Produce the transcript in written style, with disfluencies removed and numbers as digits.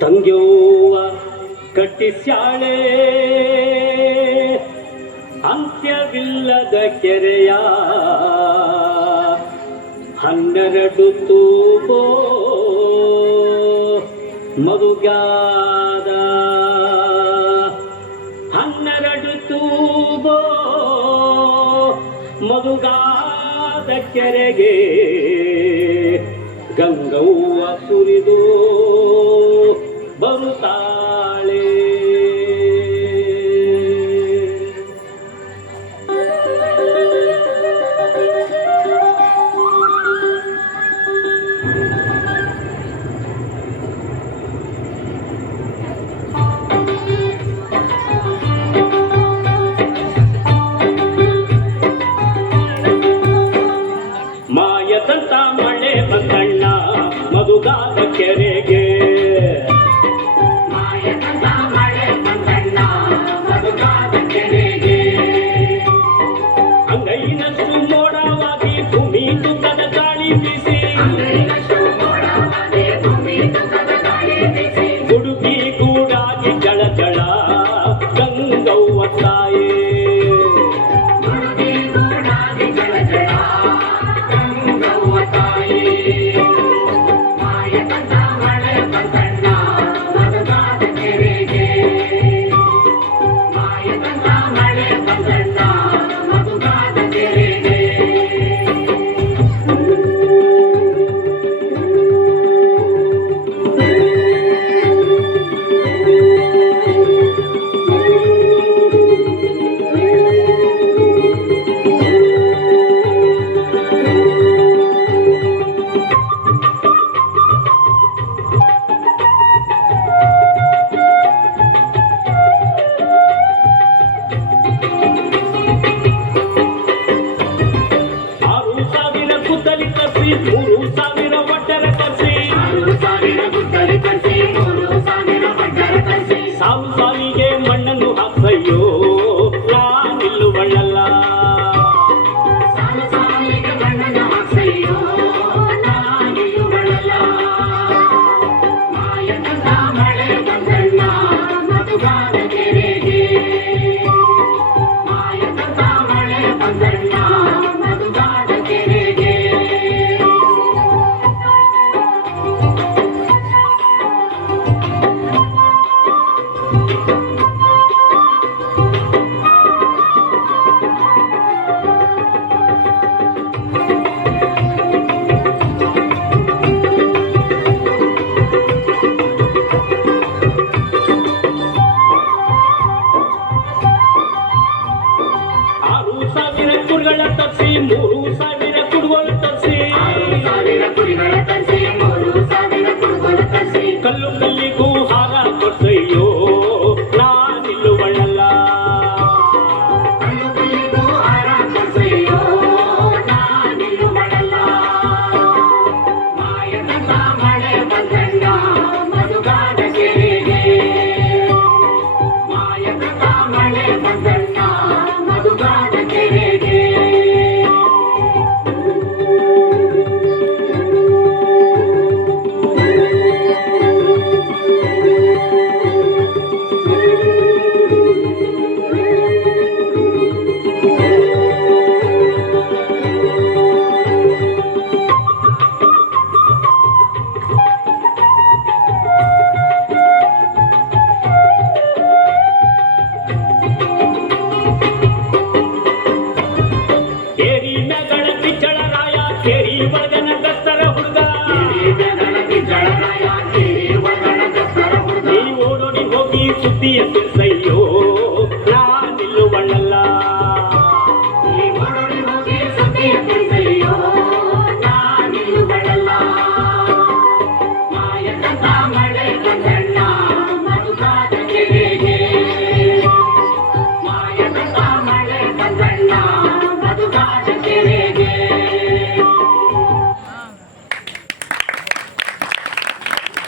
ತಂಗ್ಯವ್ವ ಕಟ್ಟಿಸ್ಯಾಳೆ ಅಂತ್ಯವಿಲ್ಲದ ಕೆರೆಯ 12 ತೂಬೋ ಮರುಗಾದ 12 ತೂಬೋ ಮರುಗಾದ ಕೆರೆಗೆ ಗಂಗವ್ವ ಸುರಿದು ಬರುತ್ತಾಳೆ. ಮಾಯದಂತ ಮಳೆ ಬಂದಣ್ಣ ಮಧುಗಾದ ಕೆರೆಗೆ, ಮಾಯದಂತ ಮಳೆ ಬಂದಣ್ಣ ಮಧುಗಾದ ಕೆರೆಗೆ, ಅಂಗೈನಷ್ಟು ಮೋಡವಾಗಿ ಭೂಮಿ ತುಕ್ಕದ ಗಾಳಿ ಬೀಸಿ, ಗುಡುಗಿ ಗೂಡಾಗಿ ಜಳ ಜಳ ಗಂಗವ್ವ ತಾಯೇ, ಸಾವು ಸಾವಿಗೆ ಮಣ್ಣನ್ನು ಹಾಕಯ್ಯೋ ನಾನಿಲ್ಲುವಳ್ಳಲ್ಲ, ಮಾಯದಂತ ಮಳೆ ಬಂದಣ್ಣ ಮಧುಗಾದ ಕೆರೆಗೆ, ಮಾಯದಂತ ಮಳೆ ಬಂದಣ್ಣ ಮಧುಗಾದ ಕೆರೆಗೆ. ಕುರಿಗಳ ತರಿಸಿ 3,000 ಕುಡುಗೋಲು ತರಿಸಿ, ಕಲ್ಲು ಕಲ್ಲಿಗೂ ಹಾರ ಕೊಡ್ಸಯ್ಯೋ ನಾನಿಲ್ಲುವಳ್ಳಲ್ಲ, ಮಾಯದಂತ ಮಳೆ ಬಂದಣ್ಣ ಮಧುಗಾದ ಕೆರೆಗೆ, ಮಾಯದಂತ ಮಳೆ ಬಂದಣ್ಣ ಮಧುಗಾದ ಕೆರೆಗೆ. ಕೇರಿ ಒಳಗನ ದಸ್ತರ ಹುಡುಗ, ನೀ ಓಡೋಡಿ ಹೋಗಿ ಸುದ್ದಿಯ ತಿಳಿಸಯ್ಯೋ ನಾನಿಲ್ಲುವಳ್ಳಲ್ಲ, ಮಾಯದಂತ ಮಳೆ ಬಂದಣ್ಣ